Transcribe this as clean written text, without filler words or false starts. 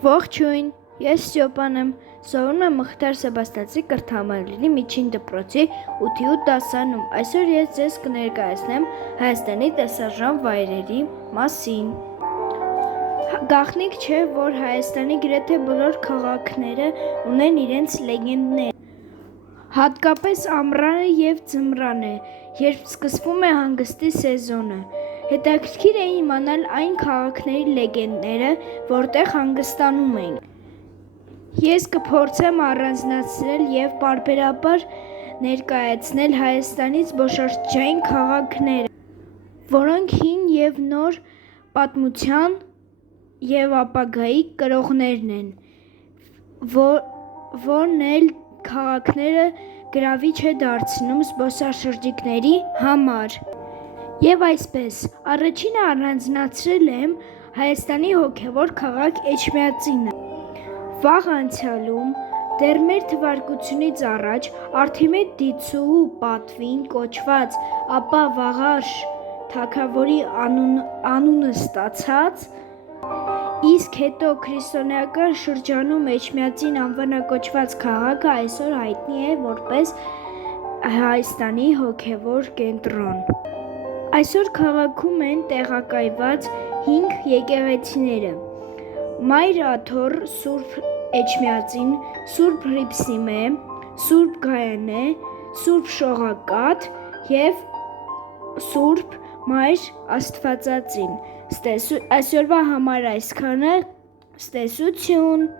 Ողջույն, ես Ստյոպան եմ, սովորում եմ Մխիթար Սեբաստիացի կրթահամալիրի միջին դպրոցի 8-րդ դասարանում։ Այսօր ես ձեզ կներկայացնեմ Հայաստանի տեսարժան վայրերի մասին։ Գաղտնիք չէ, որ Հայաստանի գրեթե բոլոր քաղաքները ունեն իրենց լեգենդներ։ Հատկապես ամռանը և ձմռանը, երբ սկսվում է հանգստի սեզոնը։ Հետաքրքիր է իմանալ այն քաղաքների լեգենդները, որտեղ հանգստանում ենք։ Ես կփորձեմ առանձնացնել և պարբերաբար ներկայացնել Հայաստանի զբոսաշրջային քաղաքները, որոնք հին և նոր պատմության և ապագայի կրողներն են, որն էլ քաղաքները գրավիչ է դարձնում զբոսաշրջիկների համար։ Եվ այսպես, առաջինը առանձնացրել եմ Հայաստանի հոգևոր քաղաք Էջմիածինը։ Վաղ անցյալում, դեռ մեր թվարկությունից առաջ, Արթիմեդ Դիցուհու պատվին կոչված, ապա Վաղարշ թագավորի անունը ստացած, իսկ հետո քրիստոնեական շրջանում Էջմիածին անվանակոչված քաղաքը այսօր հայտնի է որպես Հայաստանի հոգևոր կենտրոն։ Այսօր քաղաքում են տեղակայված 5 եկեղեցիները՝ Մայր Աթոռ Սուրբ Էջմիածին, Սուրբ Հռիփսիմե, Սուրբ Գայանե, Սուրբ Շողակաթ և Սուրբ Մայր Աստվածածին։ Այսօրվա համար այսքանը, ցտեսություն։